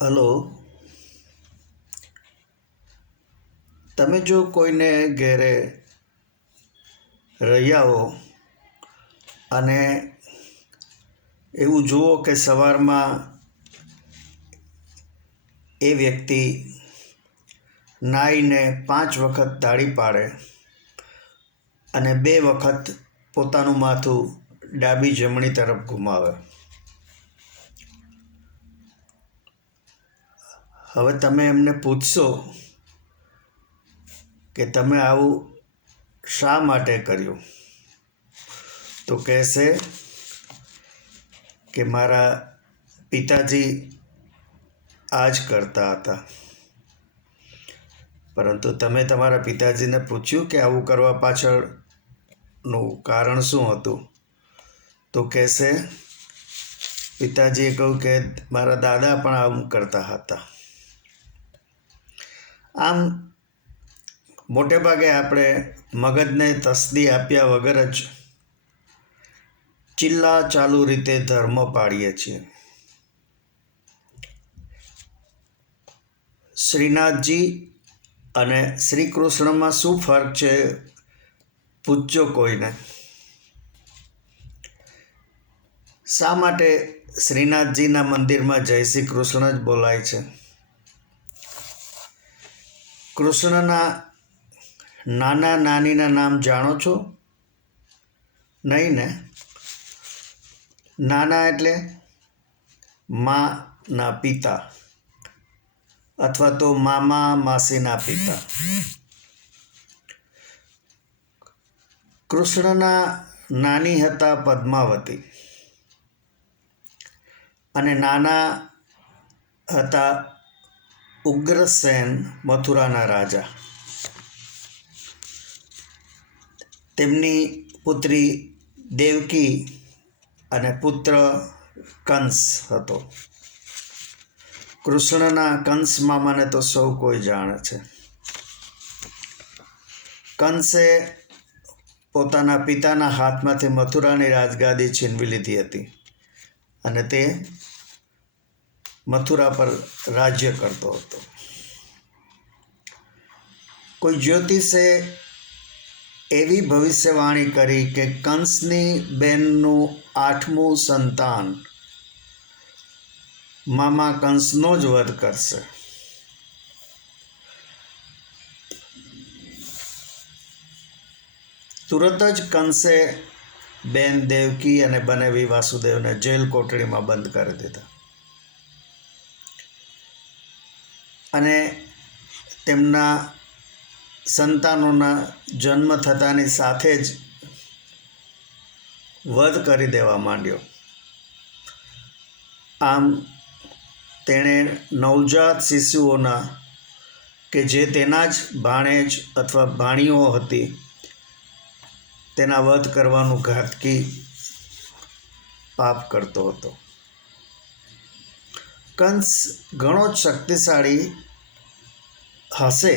Hello. તમે જો કોઈને ઘેરે રહ્યા હો અને એવું જુઓ કે સવારમાં એ વ્યક્તિ નાહીને 5 વખત તાળી પાડે અને 2 વખત પોતાનું માથું ડાબી જમણી તરફ ઘુમાવે. હવે તમે એમને પૂછશો કે તમે આવું શા માટે કર્યું, તો કહેશે કે મારા પિતાજી આ જ કરતા હતા. પરંતુ તમે તમારા પિતાજીને પૂછ્યું કે આવું કરવા પાછળનું કારણ શું હતું, તો કહેશે પિતાજીએ કહ્યું કે મારા દાદા પણ આવું કરતા હતા. આમ મોટે ભાગે આપણે મગજને તસદી આપ્યા વગર જ ચિલ્લા ચાલુ રીતે ધર્મ પાળીએ છીએ. શ્રીનાથજી અને શ્રી કૃષ્ણમાં શું ફર્ક છે પૂછજો કોઈને. શા માટે શ્રીનાથજીના મંદિરમાં જય શ્રી કૃષ્ણ જ બોલાય છે? કૃષ્ણના નાના નાનીના નામ જાણો છો? નહીં ને? નાના એટલે માના પિતા અથવા તો મામા માસીના પિતા. કૃષ્ણના નાની હતા પદ્માવતી અને નાના હતા ઉગ્રસેન, મથુરાના રાજા. તેમની પુત્રી દેવકી અને પુત્ર કંસ હતો. કૃષ્ણના કંસ મામાને તો સૌ કોઈ જાણે છે. કંસે પોતાના પિતાના હાથમાંથી મથુરાની રાજગાદી છીનવી લીધી હતી અને તે મથુરા પર રાજ્ય કરતો હતો. કોઈ જ્યોતિષે એવી ભવિષ્યવાણી કરી કે કંસની બહેનનું 8મું સંતાન મામા કંસનો જ વધ કરશે. તુરત જ કંસે બેન દેવકી અને બનેવી વાસુદેવને જેલ કોટડીમાં બંધ કરી દીધા અને તેમના સંતાનોના જન્મ થતાની સાથે જ વધ કરી દેવા માંડ્યો. આમ તેણે નવજાત શિશુઓના કે જે તેના જ ભાણેજ અથવા ભાણીઓ હતી તેના વધ કરવાનું ઘાતકી પાપ કરતો હતો. કંસ ઘણો જ શક્તિશાળી હશે,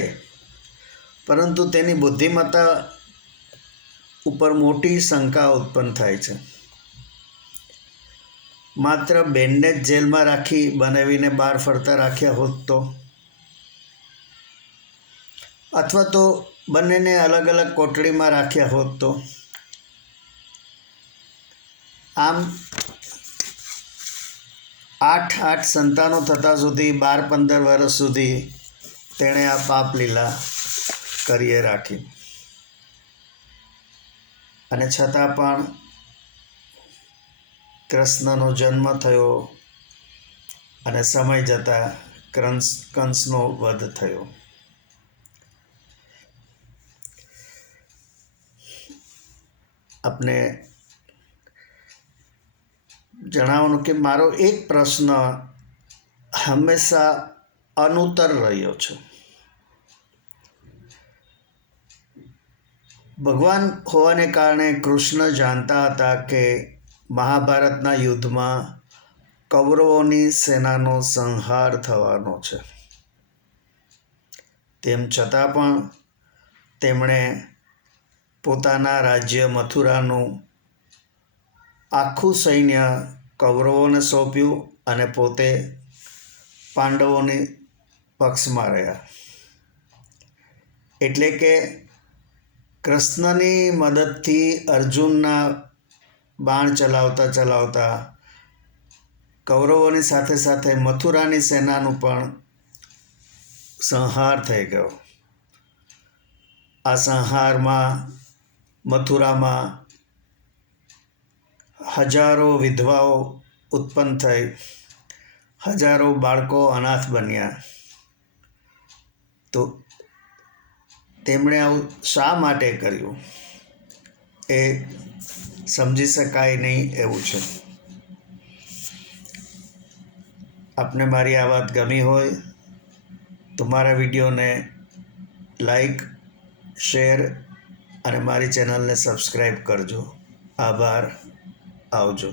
પરંતુ તેની બુદ્ધિમત્તા ઉપર મોટી શંકા ઉત્પન્ન થાય છે. માત્ર બેનને જ જેલમાં રાખી બનેવીને બહાર ફરતા રાખ્યા હોત તો, અથવા તો બંનેને અલગ અલગ કોટડીમાં રાખ્યા હોત તો. આમ 8 સંતાનો થતા સુધી 12-15 વર્ષ સુધી તેણે આ પાપ લીલા કરીએ રાખી અને છતાં પણ કૃષ્ણનો જન્મ થયો અને સમય જતાં કંસનો વધ થયો. આપને જણાવવાનું કે મારો એક પ્રશ્ન હંમેશા અનુત્તર રહ્યો છે. ભગવાન હોવાને કારણે કૃષ્ણ જાણતા હતા કે મહાભારતના યુદ્ધમાં કૌરવોની સેનાનો સંહાર થવાનો છે. તેમ છતાં પણ તેમણે પોતાના રાજ્ય મથુરાનું આખું સૈન્ય કૌરવોને સોંપ્યું અને પોતે પાંડવોની પક્ષમાં રહ્યા. એટલે કે કૃષ્ણની મદદથી અર્જુનના બાણ ચલાવતા ચલાવતા કૌરવોની સાથે સાથે મથુરાની સેનાનું પણ સંહાર થઈ ગયો. આ સંહારમાં મથુરામાં હજારો વિધવાઓ ઉત્પન્ન થઈ, હજારો બાળકો અનાથ બન્યા. તો તેમણે આવું શા માટે કર્યું એ સમજી શકાય નહીં એવું છે. આપને મારી આ વાત ગમી હોય તો મારા વિડીયોને લાઈક, શેર અને મારી ચેનલને સબસ્ક્રાઈબ કરજો. આભાર. આવજો.